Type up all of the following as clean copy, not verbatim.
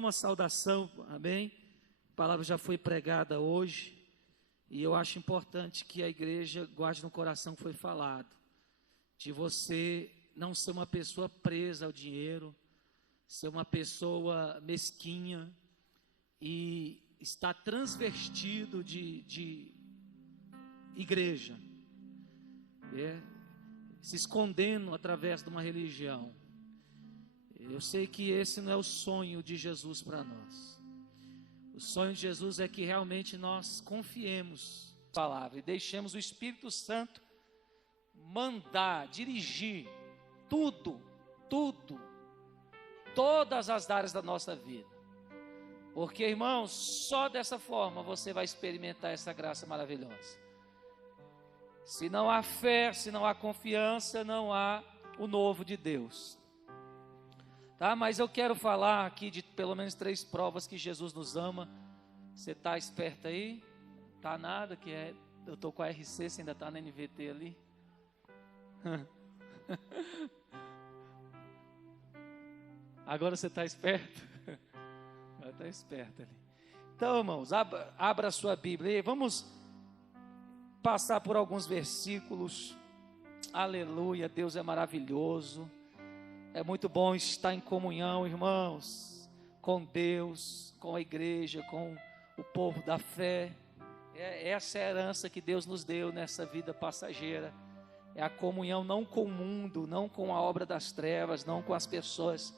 uma saudação, amém? A palavra já foi pregada hoje, e eu acho importante que a igreja guarde no coração o que foi falado, de você não ser uma pessoa presa ao dinheiro, ser uma pessoa mesquinha e estar transvestido de igreja, se escondendo através de uma religião. Eu sei que esse não é o sonho de Jesus para nós. O sonho de Jesus é que realmente nós confiemos na palavra e deixemos o Espírito Santo mandar, dirigir todas as áreas da nossa vida. Porque, irmãos, só dessa forma você vai experimentar essa graça maravilhosa. Se não há fé, se não há confiança, não há o novo de Deus. Tá? Mas eu quero falar aqui de pelo menos 3 provas que Jesus nos ama. Você está esperto aí? Tá nada, eu estou com a RC, você ainda está na NVT ali? Agora você está esperto? Está esperto ali. Então, irmãos, abra a sua Bíblia e vamos passar por alguns versículos. Aleluia, Deus é maravilhoso. É muito bom estar em comunhão, irmãos, com Deus, com a igreja, com o povo da fé. Essa é a herança que Deus nos deu nessa vida passageira. É a comunhão não com o mundo, não com a obra das trevas, não com as pessoas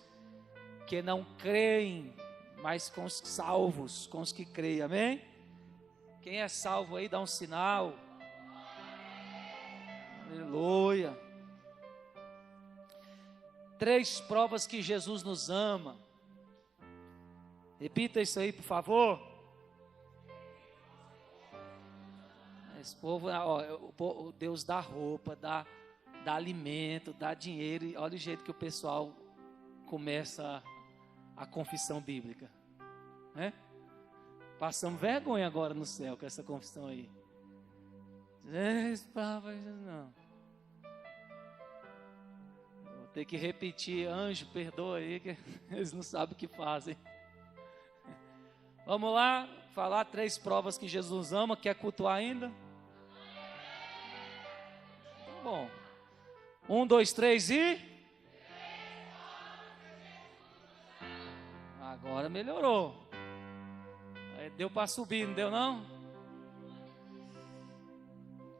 que não creem, mas com os salvos, com os que creem, amém? Quem é salvo aí, dá um sinal. Aleluia. 3 provas que Jesus nos ama. Repita isso aí, por favor. Esse povo, o Deus dá roupa, dá alimento, dá dinheiro. E olha o jeito que o pessoal começa a confissão bíblica, né? Passamos vergonha agora no céu com essa confissão aí. Não. Vou ter que repetir, anjo, perdoa aí, que eles não sabem o que fazem. Vamos lá, falar 3 provas que Jesus ama. Quer cultuar ainda? Tá bom. 1, 2, 3 e... Agora melhorou. Deu para subir, não deu não?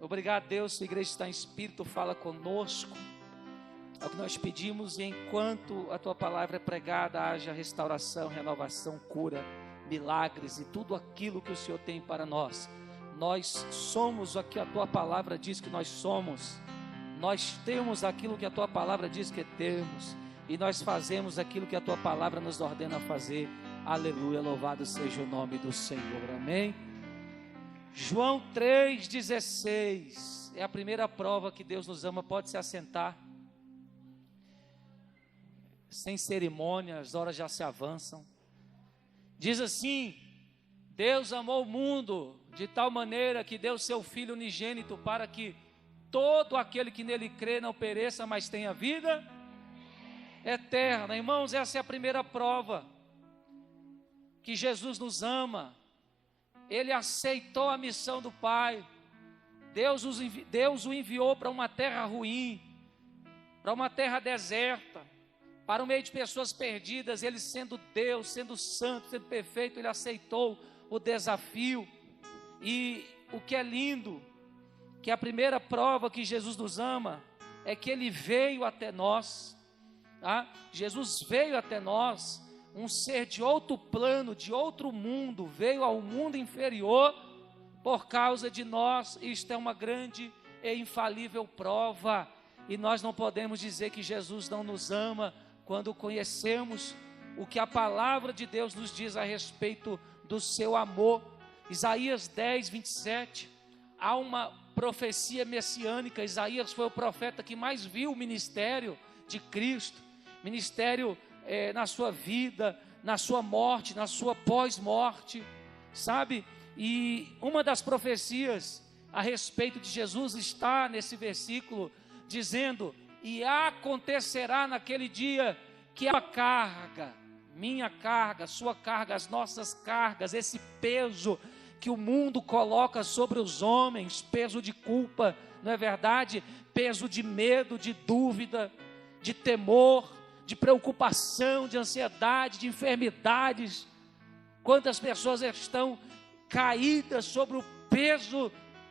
Obrigado, Deus, a igreja está em espírito, fala conosco. É o que nós pedimos, e enquanto a tua palavra é pregada, haja restauração, renovação, cura, milagres e tudo aquilo que o Senhor tem para nós. Nós somos o que a tua palavra diz que nós somos. Nós temos aquilo que a tua palavra diz que temos. E nós fazemos aquilo que a tua palavra nos ordena fazer. Aleluia, louvado seja o nome do Senhor, amém? João 3,16 é a primeira prova que Deus nos ama. Pode se assentar. Sem cerimônia, as horas já se avançam. Diz assim: Deus amou o mundo de tal maneira que deu seu Filho unigênito para que todo aquele que nele crê não pereça, mas tenha vida eterna. Irmãos, essa é a primeira prova que Jesus nos ama. Ele aceitou a missão do Pai. Deus o enviou para uma terra ruim, para uma terra deserta, para o meio de pessoas perdidas. Ele, sendo Deus, sendo santo, sendo perfeito, ele aceitou o desafio. E o que é lindo, que a primeira prova que Jesus nos ama é que ele veio até nós. Jesus veio até nós, um ser de outro plano, de outro mundo, veio ao mundo inferior por causa de nós. Isto é uma grande e infalível prova, e nós não podemos dizer que Jesus não nos ama quando conhecemos o que a palavra de Deus nos diz a respeito do seu amor. Isaías 10, 27, há uma profecia messiânica. Isaías foi o profeta que mais viu o ministério de Cristo, ministério na sua vida, na sua morte, na sua pós-morte, sabe? E uma das profecias a respeito de Jesus está nesse versículo, dizendo: e acontecerá naquele dia que a carga minha carga, sua carga, as nossas cargas, esse peso que o mundo coloca sobre os homens, peso de culpa, não é verdade? Peso de medo, de dúvida, de temor, de preocupação, de ansiedade, de enfermidades. Quantas pessoas estão caídas sobre o peso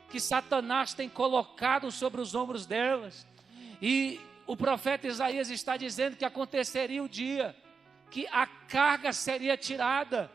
que Satanás tem colocado sobre os ombros delas. E o profeta Isaías está dizendo que aconteceria o dia que a carga seria tirada.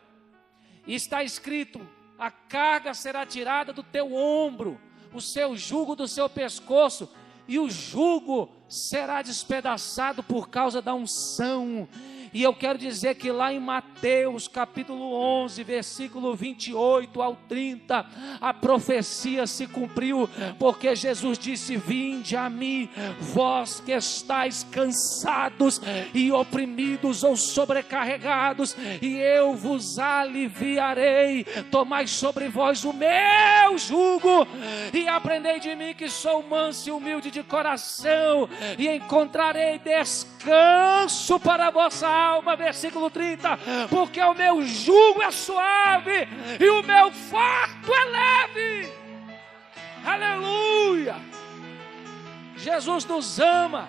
E está escrito: a carga será tirada do teu ombro, o seu jugo do seu pescoço, e o jugo será despedaçado por causa da unção. E eu quero dizer que lá em Mateus capítulo 11, versículo 28 ao 30, a profecia se cumpriu, porque Jesus disse: vinde a mim, vós que estáis cansados e oprimidos ou sobrecarregados, e eu vos aliviarei. Tomai sobre vós o meu jugo e aprendei de mim, que sou manso e humilde de coração, e encontrarei descanso para a vossa alma. Versículo 30, porque o meu jugo é suave e o meu fardo é leve. Aleluia! Jesus nos ama.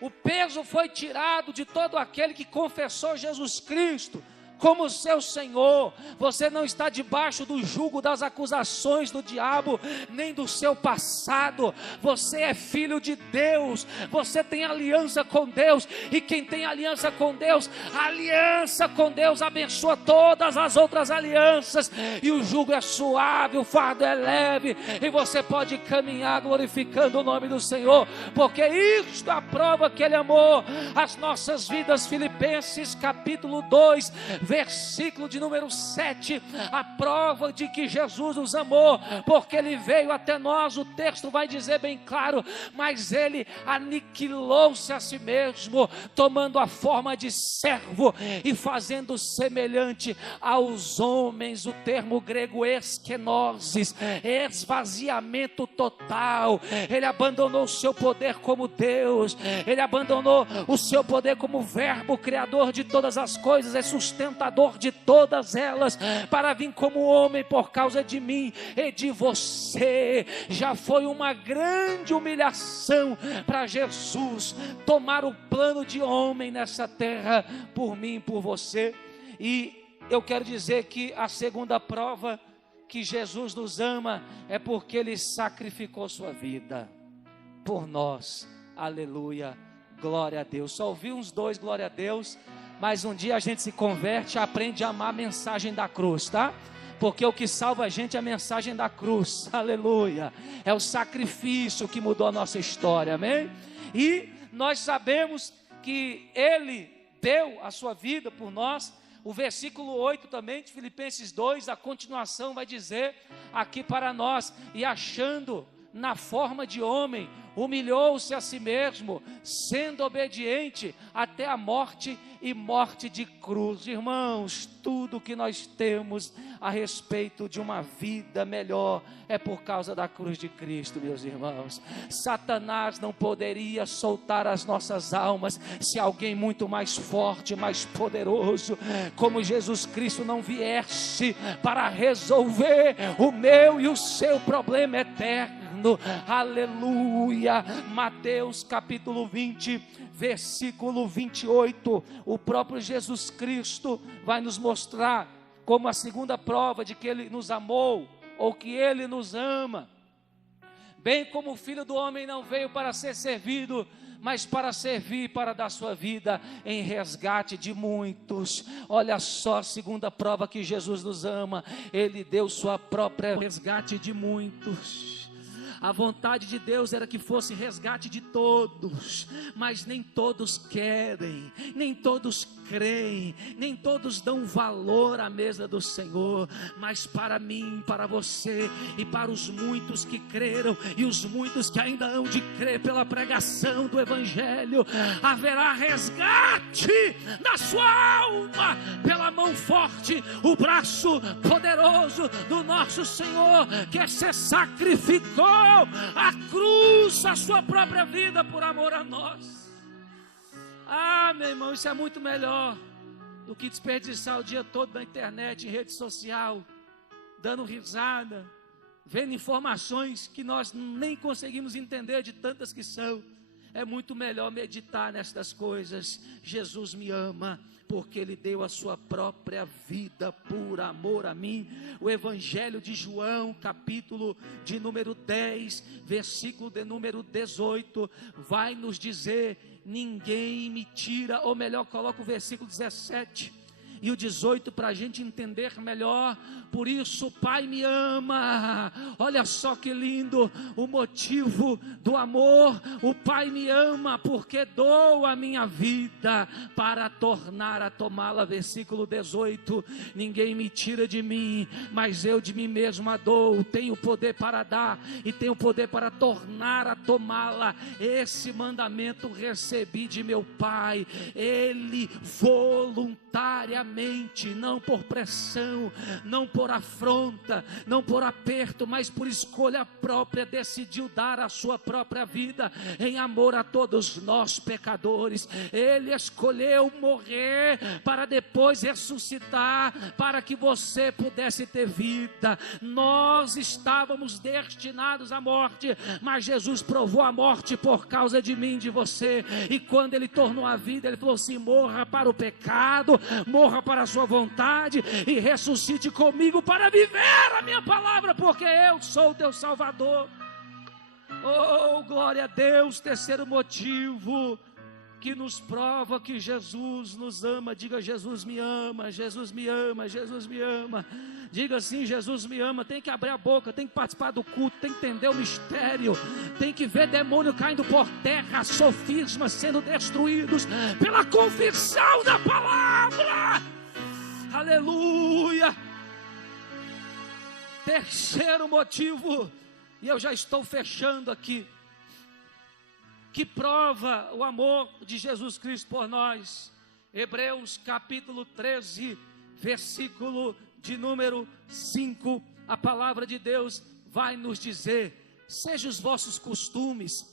O peso foi tirado de todo aquele que confessou Jesus Cristo como seu Senhor. Você não está debaixo do jugo das acusações do diabo, nem do seu passado. Você é filho de Deus, você tem aliança com Deus, e quem tem aliança com Deus, a aliança com Deus abençoa todas as outras alianças, e o jugo é suave, o fardo é leve, e você pode caminhar glorificando o nome do Senhor, porque isto é a prova que Ele amou as nossas vidas. Filipenses capítulo 2, versículo de número 7, a prova de que Jesus nos amou, porque Ele veio até nós. O texto vai dizer bem claro: mas Ele aniquilou-se a si mesmo, tomando a forma de servo e fazendo semelhante aos homens. O termo grego eskenoses, esvaziamento total. Ele abandonou o seu poder como Deus, Ele abandonou o seu poder como verbo criador de todas as coisas, é sustentador de todas elas, para vir como homem por causa de mim e de você. Já foi uma grande humilhação para Jesus tomar o plano de homem nessa terra, por mim e por você. E eu quero dizer que a segunda prova que Jesus nos ama é porque Ele sacrificou sua vida por nós. Aleluia, glória a Deus. Só ouvi uns dois, glória a Deus. Mas um dia a gente se converte e aprende a amar a mensagem da cruz, tá? Porque o que salva a gente é a mensagem da cruz, aleluia. É o sacrifício que mudou a nossa história, amém? E nós sabemos que Ele deu a sua vida por nós. O versículo 8 também de Filipenses 2, a continuação vai dizer aqui para nós: e achando na forma de homem, humilhou-se a si mesmo, sendo obediente até a morte, e morte de cruz. Irmãos, tudo que nós temos a respeito de uma vida melhor é por causa da cruz de Cristo, meus irmãos. Satanás não poderia soltar as nossas almas se alguém muito mais forte, mais poderoso como Jesus Cristo não viesse para resolver o meu e o seu problema eterno. Aleluia. Mateus capítulo 20, versículo 28, o próprio Jesus Cristo vai nos mostrar como a segunda prova de que Ele nos amou, ou que Ele nos ama. Bem como o Filho do Homem não veio para ser servido, mas para servir, para dar sua vida em resgate de muitos. Olha só a segunda prova que Jesus nos ama: Ele deu sua própria resgate de muitos. A vontade de Deus era que fosse resgate de todos, mas nem todos querem, nem todos creem, nem todos dão valor à mesa do Senhor. Mas para mim, para você e para os muitos que creram e os muitos que ainda hão de crer pela pregação do Evangelho, haverá resgate da sua alma pela mão forte, o braço poderoso do nosso Senhor, que se sacrificou a cruz, a sua própria vida por amor a nós. Ah, meu irmão, isso é muito melhor do que desperdiçar o dia todo na internet, em rede social, dando risada, vendo informações que nós nem conseguimos entender de tantas que são. É muito melhor meditar nestas coisas. Jesus me ama, porque Ele deu a sua própria vida por amor a mim. O Evangelho de João, capítulo de número 10, versículo de número 18, vai nos dizer: ninguém me tira, ou melhor, coloca o versículo 17 e o 18 para a gente entender melhor. Por isso o Pai me ama. Olha só que lindo o motivo do amor. O Pai me ama porque dou a minha vida para tornar a tomá-la. Versículo 18: ninguém me tira de mim, mas eu de mim mesmo a dou. Tenho poder para dar e tenho poder para tornar a tomá-la. Esse mandamento recebi de meu Pai. Ele voluntariamente, não por pressão, não por afronta, não por aperto, mas por escolha própria, decidiu dar a sua própria vida em amor a todos nós pecadores. Ele escolheu morrer para depois ressuscitar, para que você pudesse ter vida. Nós estávamos destinados à morte, mas Jesus provou a morte por causa de mim, de você. E quando Ele tornou a vida, Ele falou assim: morra para o pecado, morra para a sua vontade e ressuscite comigo para viver a minha palavra, porque eu sou o teu Salvador. Oh, glória a Deus. Terceiro motivo que nos prova que Jesus nos ama. Diga: Jesus me ama, Jesus me ama, Jesus me ama. Diga assim: Jesus me ama. Tem que abrir a boca, tem que participar do culto, tem que entender o mistério, tem que ver demônio caindo por terra, sofismas sendo destruídos pela confissão da palavra. Aleluia. Terceiro motivo, e eu já estou fechando aqui, que prova o amor de Jesus Cristo por nós. Hebreus capítulo 13, versículo de número 5, a palavra de Deus vai nos dizer: sejam os vossos costumes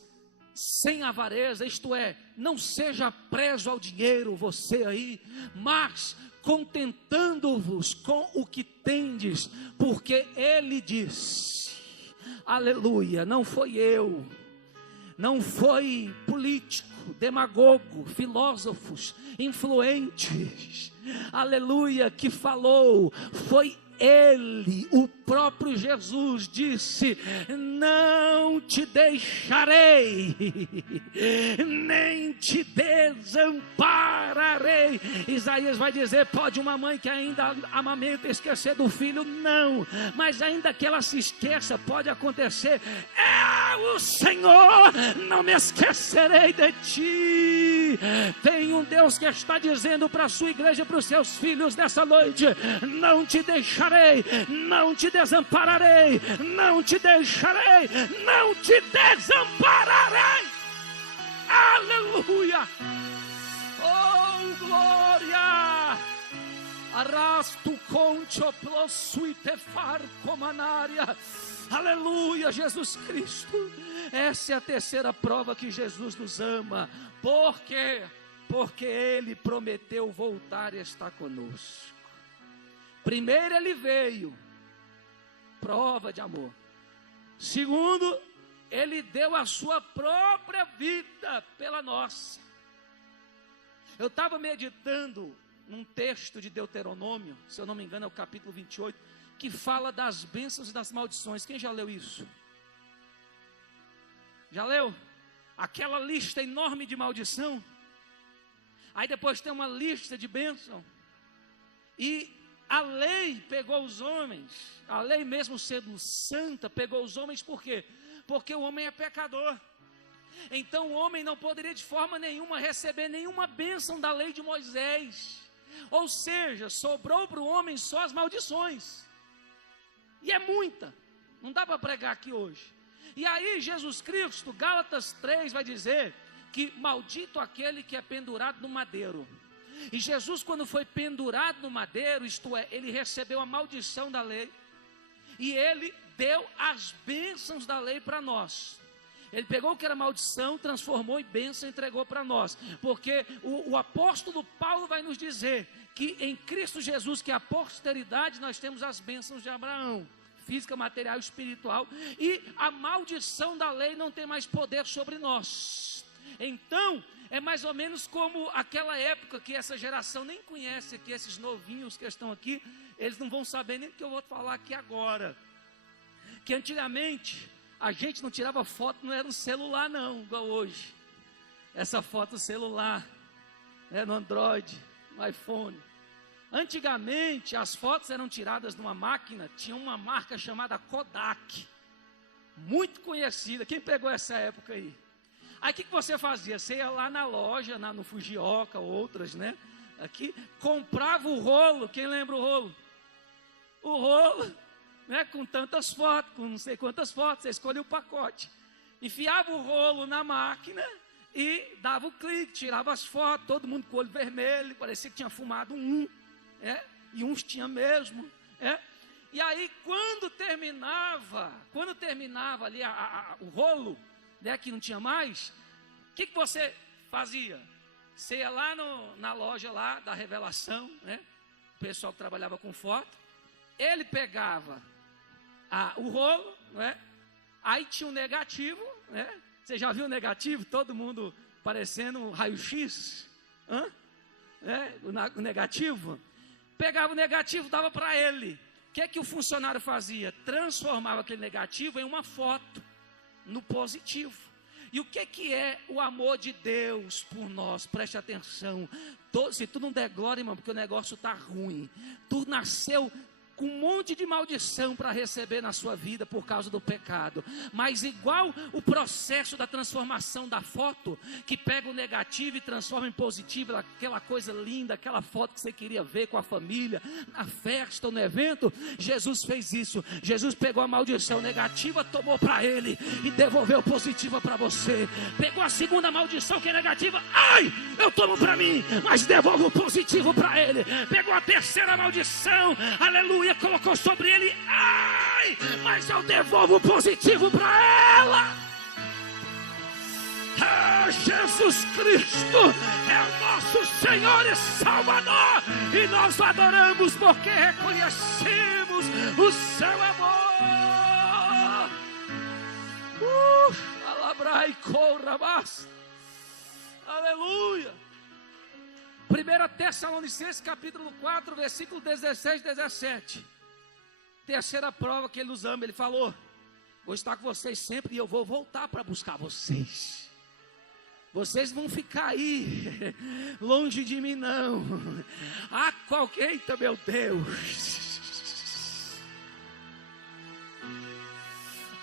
sem avareza, isto é, não seja preso ao dinheiro, você aí, mas contentando-vos com o que tendes, porque Ele diz, aleluia, não foi eu, não foi político, demagogo, filósofos, influentes, aleluia, que falou, foi Ele, o próprio Jesus disse: não te deixarei, nem te desampararei. Isaías vai dizer: pode uma mãe que ainda amamenta esquecer do filho? Não, mas ainda que ela se esqueça, pode acontecer. Eu, o Senhor, não me esquecerei de ti. Tem um Deus que está dizendo para a sua igreja, para os seus filhos nessa noite: não te deixarei, não te desampararei, não te deixarei, não te desampararei. Aleluia. Oh, glória. Arrasto concho plosuite farco manária. Aleluia, Jesus Cristo. Essa é a terceira prova que Jesus nos ama. Por quê? Porque Ele prometeu voltar e estar conosco. Primeiro, Ele veio, prova de amor. Segundo, Ele deu a sua própria vida pela nossa. Eu estava meditando num texto de Deuteronômio, se eu não me engano é o capítulo 28, que fala das bênçãos e das maldições. Quem já leu isso? Já leu? Aquela lista enorme de maldição. Aí depois tem uma lista de bênção. E a lei pegou os homens, a lei mesmo sendo santa, pegou os homens. Por quê? Porque o homem é pecador. Então o homem não poderia de forma nenhuma receber nenhuma bênção da lei de Moisés. Ou seja, sobrou para o homem só as maldições. E é muita, não dá para pregar aqui hoje. E aí Jesus Cristo, Gálatas 3 vai dizer que maldito aquele que é pendurado no madeiro. E Jesus, quando foi pendurado no madeiro, isto é, Ele recebeu a maldição da lei, e Ele deu as bênçãos da lei para nós. Ele pegou o que era maldição, transformou em bênção e entregou para nós. Porque o apóstolo Paulo vai nos dizer que em Cristo Jesus, que é a posteridade, nós temos as bênçãos de Abraão. Física, material e espiritual. E a maldição da lei não tem mais poder sobre nós. Então, é mais ou menos como aquela época que essa geração nem conhece aqui, esses novinhos que estão aqui, eles não vão saber nem o que eu vou falar aqui agora. Que antigamente, a gente não tirava foto, não era no celular não, igual hoje. Essa foto no celular, no Android, no iPhone. Antigamente, as fotos eram tiradas numa máquina, tinha uma marca chamada Kodak, muito conhecida. Quem pegou essa época aí? Aí o que você fazia? Você ia lá na loja, no Fujioka, outras, né? Aqui, comprava o rolo. Quem lembra o rolo? O rolo, né? Com tantas fotos, com não sei quantas fotos. Você escolhia o pacote. Enfiava o rolo na máquina e dava o clique, tirava as fotos. Todo mundo com o olho vermelho, parecia que tinha fumado e uns tinha mesmo. E aí, quando terminava ali o rolo, que não tinha mais, o que você fazia? Você ia lá na loja lá da Revelação, o pessoal que trabalhava com foto, ele pegava o rolo, aí tinha um negativo, você já viu o negativo? Todo mundo parecendo um raio-x, o negativo, pegava o negativo, dava para ele. O que o funcionário fazia? Transformava aquele negativo em uma foto, no positivo. E o que é o amor de Deus por nós? Preste atenção. Se tu não der glória, irmão, porque o negócio está ruim. Tu nasceu com um monte de maldição para receber na sua vida por causa do pecado. Mas igual o processo da transformação da foto, que pega o negativo e transforma em positivo, aquela coisa linda, aquela foto que você queria ver com a família, na festa ou no evento, Jesus fez isso. Jesus pegou a maldição negativa, tomou para ele e devolveu positiva para você. Pegou a segunda maldição que é negativa, eu tomo para mim, mas devolvo positivo para ele. Pegou a terceira maldição, aleluia, colocou sobre ele, mas eu devolvo positivo para ela. Jesus Cristo é o nosso Senhor e Salvador, e nós o adoramos porque reconhecemos o seu amor. Alabrai corrabás. Aleluia. 1 Tessalonicenses capítulo 4, versículo 16 e 17. Terceira prova que ele nos ama. Ele falou: vou estar com vocês sempre e eu vou voltar para buscar vocês. Vocês vão ficar aí, longe de mim não. Eita meu Deus.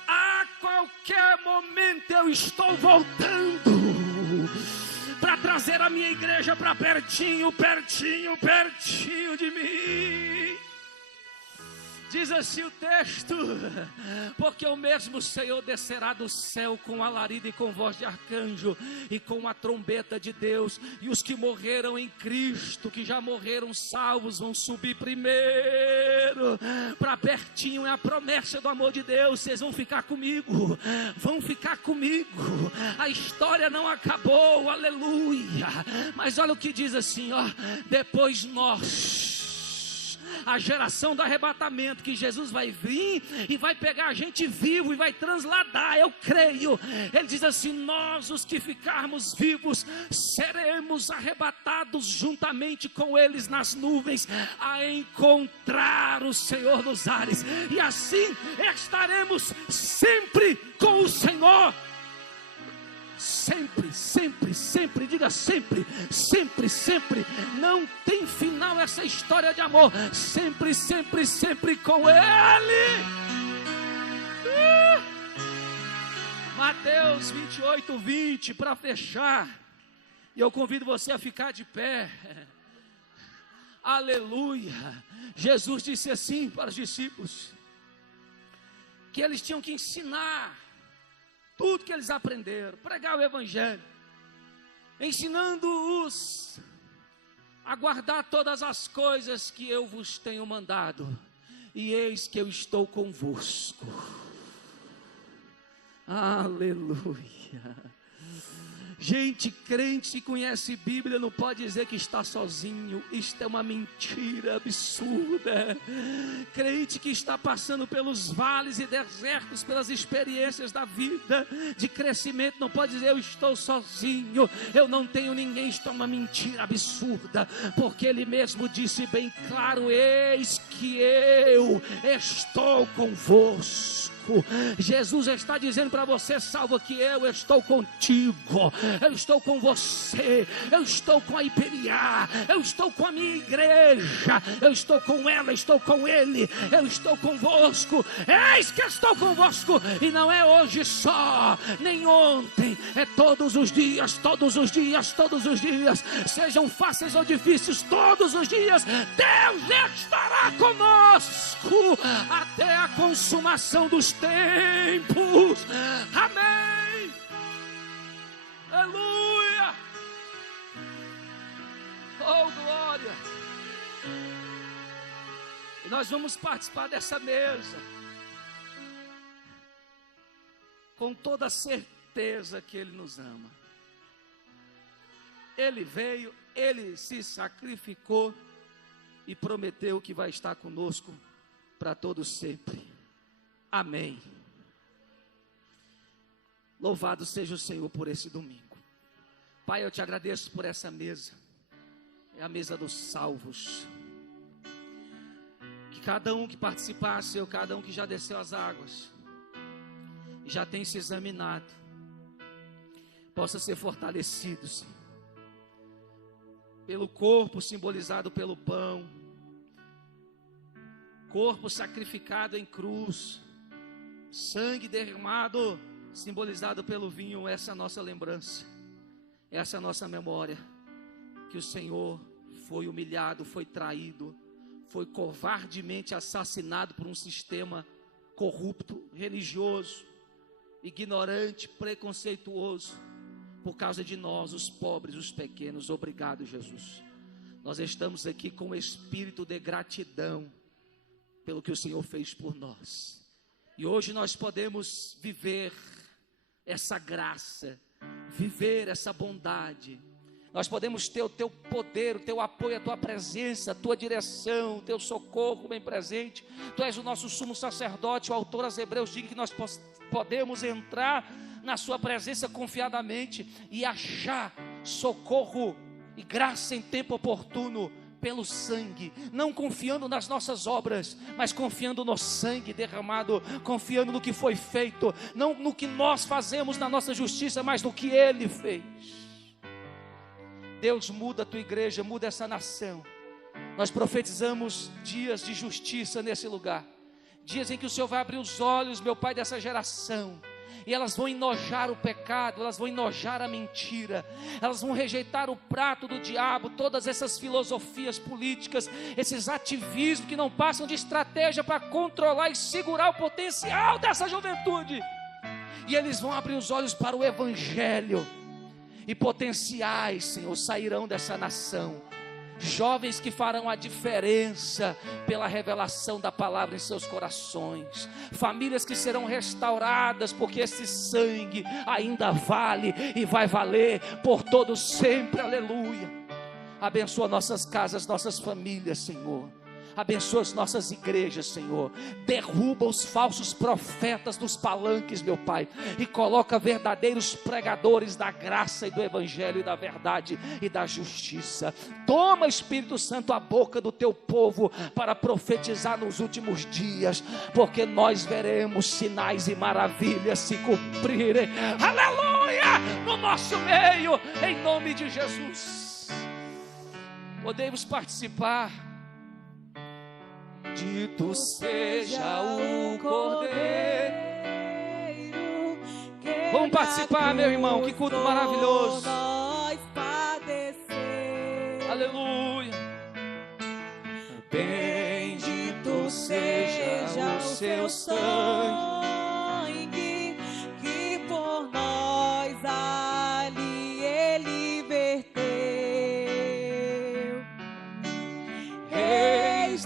A qualquer momento eu estou voltando para trazer a minha igreja para pertinho de mim. Diz assim o texto: porque o mesmo Senhor descerá do céu com alarido e com voz de arcanjo e com a trombeta de Deus, e os que morreram em Cristo, que já morreram salvos, vão subir primeiro para pertinho. É a promessa do amor de Deus. Vocês vão ficar comigo, a história não acabou, aleluia. Mas olha o que diz assim, depois nós, a geração do arrebatamento, que Jesus vai vir e vai pegar a gente vivo e vai transladar, eu creio. Ele diz assim: nós, os que ficarmos vivos, seremos arrebatados juntamente com eles nas nuvens, a encontrar o Senhor nos ares, e assim estaremos sempre com o Senhor. Sempre, diga sempre, não tem final essa história de amor, sempre com Ele. Mateus 28, 20, para fechar, e eu convido você a ficar de pé, aleluia. Jesus disse assim para os discípulos, que eles tinham que ensinar tudo que eles aprenderam, pregar o evangelho, ensinando-os a guardar todas as coisas que eu vos tenho mandado, e eis que eu estou convosco Aleluia. Gente, crente que conhece Bíblia não pode dizer que está sozinho. Isto é uma mentira absurda. Crente que está passando pelos vales e desertos, pelas experiências da vida de crescimento, não pode dizer eu estou sozinho, eu não tenho ninguém. Isto é uma mentira absurda, porque Ele mesmo disse bem claro: eis que eu estou convosco. Jesus está dizendo para você, salvo, que eu estou contigo, eu estou com você, eu estou com a IPNA, eu estou com a minha igreja, eu estou com ela, estou com ele, eu estou convosco. Eis que estou convosco, e não é hoje só, nem ontem, é todos os dias, todos os dias, todos os dias, sejam fáceis ou difíceis, todos os dias Deus estará conosco até a consumação dos tempos. Amém. Aleluia. Oh, glória. E nós vamos participar dessa mesa com toda a certeza que Ele nos ama. Ele veio, Ele se sacrificou e prometeu que vai estar conosco para todos sempre. Amém. Louvado seja o Senhor por esse domingo. Pai, eu te agradeço por essa mesa. É a mesa dos salvos. Que cada um que participar, Senhor, cada um que já desceu as águas, já tem se examinado, possa ser fortalecido, Senhor, pelo corpo simbolizado pelo pão, corpo sacrificado em cruz, sangue derramado simbolizado pelo vinho. Essa é a nossa lembrança, essa é a nossa memória, que o Senhor foi humilhado, foi traído, foi covardemente assassinado por um sistema corrupto, religioso, ignorante, preconceituoso, por causa de nós, os pobres, os pequenos. Obrigado, Jesus. Nós estamos aqui com o espírito de gratidão pelo que o Senhor fez por nós. E hoje nós podemos viver essa graça, viver essa bondade. Nós podemos ter o teu poder, o teu apoio, a tua presença, a tua direção, o teu socorro bem presente. Tu és o nosso sumo sacerdote. O autor aos Hebreus diz que nós podemos entrar na sua presença confiadamente e achar socorro e graça em tempo oportuno pelo sangue, não confiando nas nossas obras, mas confiando no sangue derramado, confiando no que foi feito, não no que nós fazemos na nossa justiça, mas no que Ele fez. Deus, muda a tua igreja, muda essa nação. Nós profetizamos dias de justiça nesse lugar, dias em que o Senhor vai abrir os olhos, meu Pai, dessa geração, e elas vão enojar o pecado, elas vão enojar a mentira, elas vão rejeitar o prato do diabo, todas essas filosofias políticas, esses ativismos que não passam de estratégia para controlar e segurar o potencial dessa juventude, e eles vão abrir os olhos para o Evangelho, e potenciais, Senhor, sairão dessa nação, jovens que farão a diferença pela revelação da palavra em seus corações, famílias que serão restauradas, porque esse sangue ainda vale e vai valer por todo sempre. Aleluia. Abençoa nossas casas, nossas famílias, Senhor. Abençoa as nossas igrejas, Senhor. Derruba os falsos profetas dos palanques, meu Pai, e coloca verdadeiros pregadores da graça e do Evangelho e da verdade e da justiça. Toma, Espírito Santo, a boca do teu povo para profetizar nos últimos dias, porque nós veremos sinais e maravilhas se cumprirem. Aleluia! No nosso meio, em nome de Jesus. Podemos participar. Dito seja o Cordeiro. Vamos participar, meu irmão, que culto maravilhoso. Aleluia. Bendito seja o seu sangue.